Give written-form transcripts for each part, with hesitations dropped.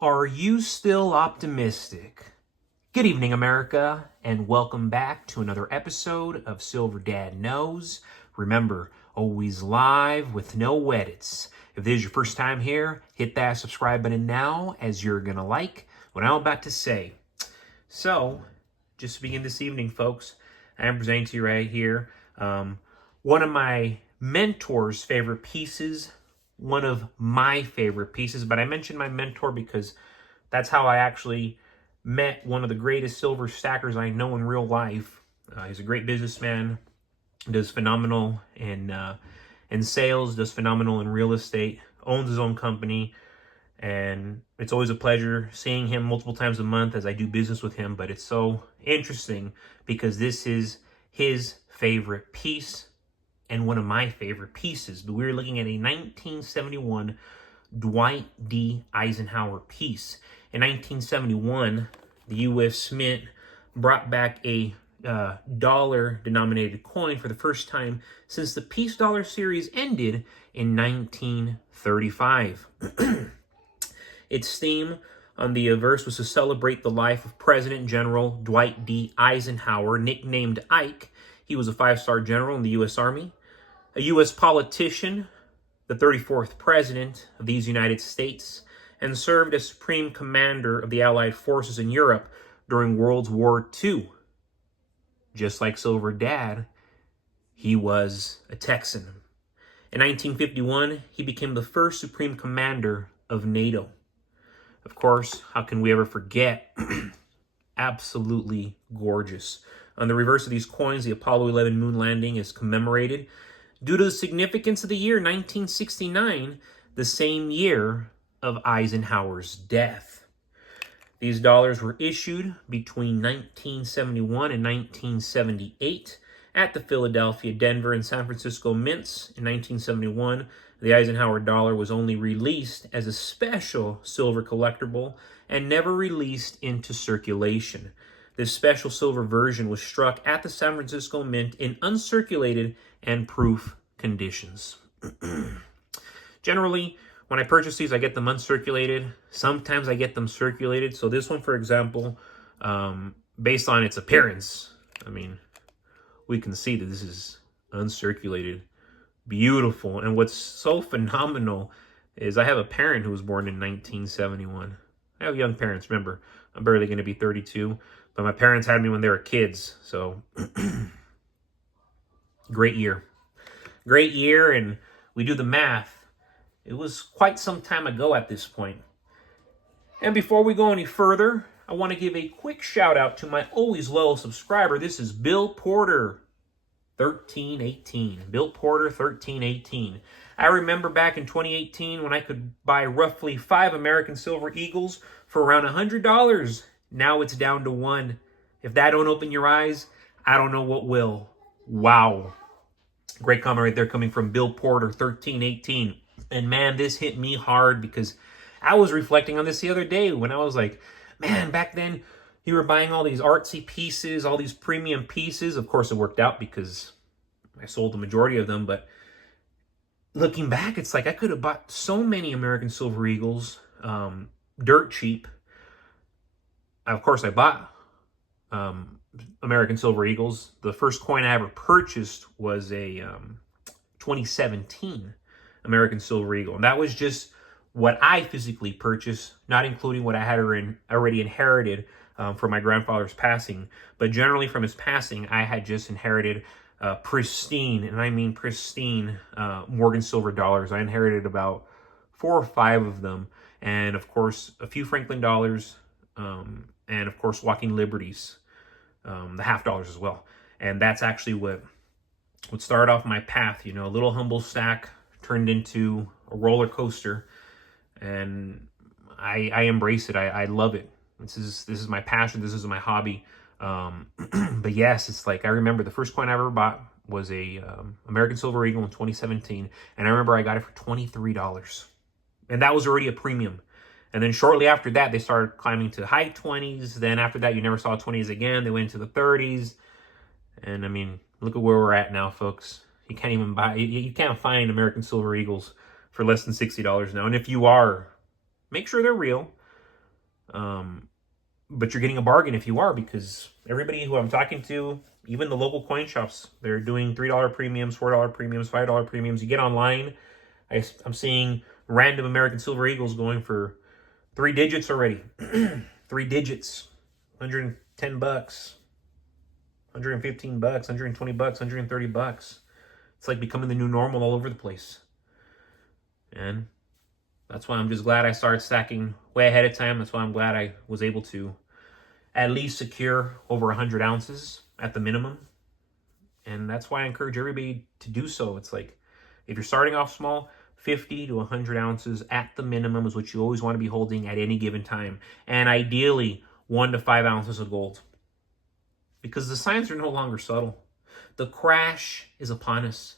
Are you still optimistic? Good evening, America, and welcome back to another episode of Silver Dad Knows. Remember, always live with no edits. If this is your first time here, hit that subscribe button now, as you're going to like what I'm about to say. So, just to begin this evening, folks, I am presenting to you right here one of my mentor's favorite pieces, one of my favorite pieces, but I mentioned my mentor because that's how I actually met one of the greatest silver stackers I know in real life. He's a great businessman, does phenomenal in sales, does phenomenal in real estate, owns his own company, and it's always a pleasure seeing him multiple times a month as I do business with him. But it's so interesting because this is his favorite piece and one of my favorite pieces. But we're looking at a 1971 Dwight D. Eisenhower piece. In 1971, the U.S. Mint brought back a dollar-denominated coin for the first time since the Peace Dollar series ended in 1935. Its theme on the verse was to celebrate the life of President General Dwight D. Eisenhower, nicknamed Ike. He was a five-star general in the U.S. Army, a U.S. politician, the 34th President of these United States, and served as Supreme Commander of the Allied forces in Europe during World War II. Just like Silver Dad, he was a Texan. In 1951, he became the first Supreme Commander of NATO. Of course, how can we ever forget? Absolutely gorgeous. On the reverse of these coins, the Apollo 11 moon landing is commemorated. Due to the significance of the year 1969, the same year of Eisenhower's death. These dollars were issued between 1971 and 1978 at the Philadelphia, Denver, and San Francisco mints. In 1971, the Eisenhower dollar was only released as a special silver collectible and never released into circulation. This special silver version was struck at the San Francisco Mint in uncirculated and proof conditions. Generally, when I purchase these, I get them uncirculated. Sometimes I get them circulated. So this one, for example, based on its appearance, I mean, we can see that this is uncirculated. Beautiful. And what's so phenomenal is I have a parent who was born in 1971. I have young parents. Remember, I'm barely going to be 32. But my parents had me when they were kids. So, great year. Great year, and we do the math. It was quite some time ago at this point. And before we go any further, I want to give a quick shout out to my always loyal subscriber. This is Bill Porter 1318. Bill Porter 1318. I remember back in 2018 when I could buy roughly 5 American Silver Eagles for around $100. Now it's down to 1. If that don't open your eyes, I don't know what will. Wow. Great comment right there coming from Bill Porter 1318. And man, this hit me hard because I was reflecting on this the other day when I was like, man, back then you were buying all these artsy pieces, all these premium pieces. Of course, it worked out because I sold the majority of them. But looking back, it's like I could have bought so many American Silver Eagles dirt cheap. Of course, I bought American Silver Eagles. The first coin I ever purchased was a 2017 American Silver Eagle. And that was just what I physically purchased, not including what I had already inherited from my grandfather's passing. But generally from his passing, I had just inherited pristine, and I mean pristine, Morgan Silver dollars. I inherited about 4 or 5 of them. And of course, a few Franklin dollars, and of course, Walking Liberties, the half dollars as well. And that's actually what started off my path. You know, a little humble stack turned into a roller coaster, and I embrace it. I love it. This is my passion. This is my hobby. But yes, it's like I remember the first coin I ever bought was a American Silver Eagle in 2017, and I remember I got it for $23, and that was already a premium. And then shortly after that, they started climbing to high 20s. Then after that, you never saw 20s again. They went to the 30s. And I mean, look at where we're at now, folks. You can't even buy, you can't find American Silver Eagles for less than $60 now. And if you are, make sure they're real. But you're getting a bargain if you are, because everybody who I'm talking to, even the local coin shops, they're doing $3 premiums, $4 premiums, $5 premiums. You get online, I'm seeing random American Silver Eagles going for 3 digits already. 3 digits, $110, $115, $120, $130. It's like becoming the new normal all over the place. And that's why I'm just glad I started stacking way ahead of time. That's why I'm glad I was able to at least secure over 100 ounces at the minimum. And that's why I encourage everybody to do so. It's like, if you're starting off small, 50 to 100 ounces at the minimum is what you always want to be holding at any given time. And ideally, 1 to 5 ounces of gold. Because the signs are no longer subtle. The crash is upon us.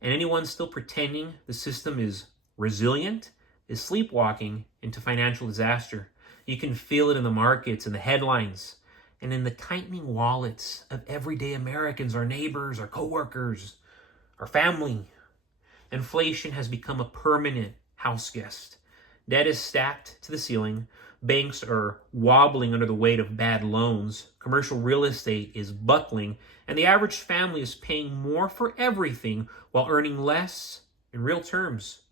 And anyone still pretending the system is resilient is sleepwalking into financial disaster. You can feel it in the markets, in the headlines, and in the tightening wallets of everyday Americans, our neighbors, our coworkers, our family. Inflation has become a permanent house guest. Debt is stacked to the ceiling. Banks are wobbling under the weight of bad loans. Commercial real estate is buckling, and the average family is paying more for everything while earning less in real terms.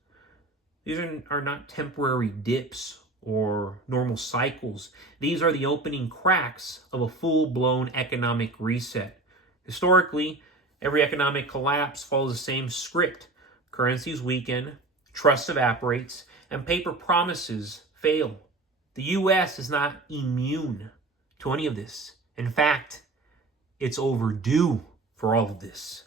These are not temporary dips or normal cycles. These are the opening cracks of a full-blown economic reset. Historically, every economic collapse follows the same script. Currencies weaken, trust evaporates, and paper promises fail. The U.S. is not immune to any of this. In fact, it's overdue for all of this.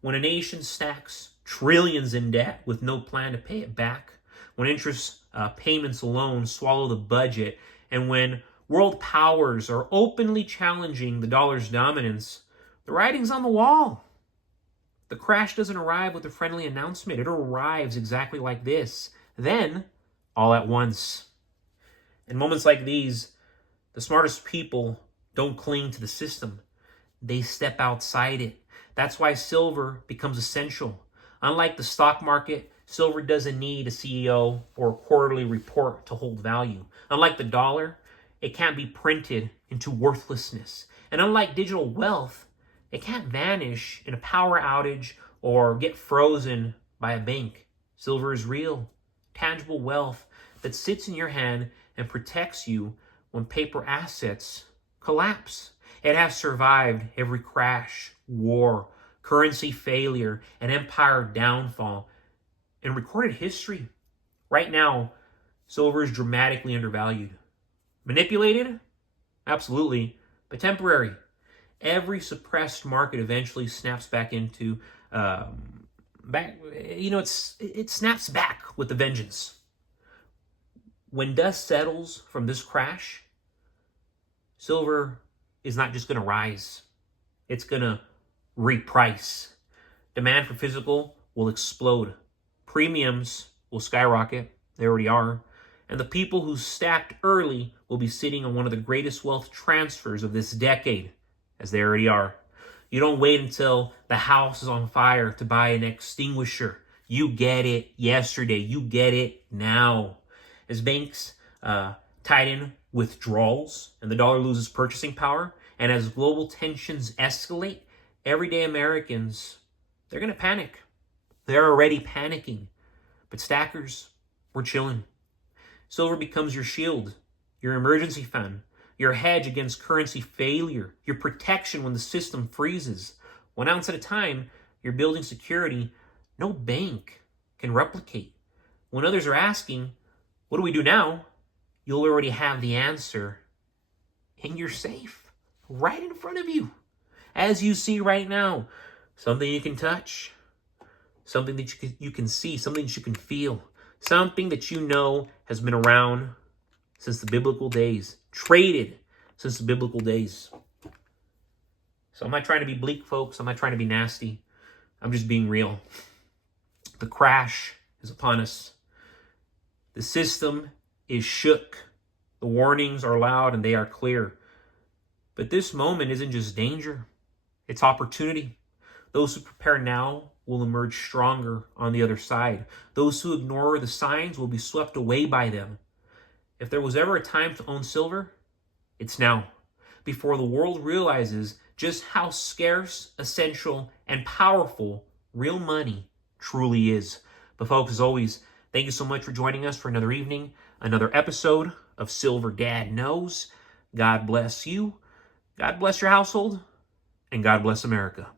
When a nation stacks trillions in debt with no plan to pay it back, when interest payments alone swallow the budget, and when world powers are openly challenging the dollar's dominance, the writing's on the wall. The crash doesn't arrive with a friendly announcement. It arrives exactly like this. Then, all at once. In moments like these, the smartest people don't cling to the system. They step outside it. That's why silver becomes essential. Unlike the stock market, silver doesn't need a CEO or a quarterly report to hold value. Unlike the dollar, it can't be printed into worthlessness. And unlike digital wealth, it can't vanish in a power outage or get frozen by a bank. Silver is real, tangible wealth that sits in your hand and protects you when paper assets collapse. It has survived every crash, war, currency failure, and empire downfall in recorded history. Right now, silver is dramatically undervalued. Manipulated? Absolutely, but temporary. Every suppressed market eventually snaps back into it snaps back with a vengeance. When dust settles from this crash, silver is not just going to rise. It's going to reprice. Demand for physical will explode. Premiums will skyrocket. They already are. And the people who stacked early will be sitting on one of the greatest wealth transfers of this decade, as they already are. You don't wait until the house is on fire to buy an extinguisher. You get it yesterday. You get it now. As banks tighten withdrawals and the dollar loses purchasing power, and as global tensions escalate, everyday Americans, they're going to panic. They're already panicking. But stackers, we're chilling. Silver becomes your shield, your emergency fund, your hedge against currency failure, your protection when the system freezes. 1 ounce at a time, you're building security no bank can replicate. When others are asking, what do we do now? You'll already have the answer, and you're safe right in front of you. As you see right now, something you can touch, something that you can see, something that you can feel, something that you know has been around since the biblical days, traded since the biblical days. So I'm not trying to be bleak, folks. I'm not trying to be nasty. I'm just being real. The crash is upon us. The system is shook. The warnings are loud and they are clear. But this moment isn't just danger. It's opportunity. Those who prepare now will emerge stronger on the other side. Those who ignore the signs will be swept away by them. If there was ever a time to own silver, it's now, before the world realizes just how scarce, essential, and powerful real money truly is. But folks, as always, thank you so much for joining us for another evening, another episode of Silver Dad Knows. God bless you, God bless your household, and God bless America.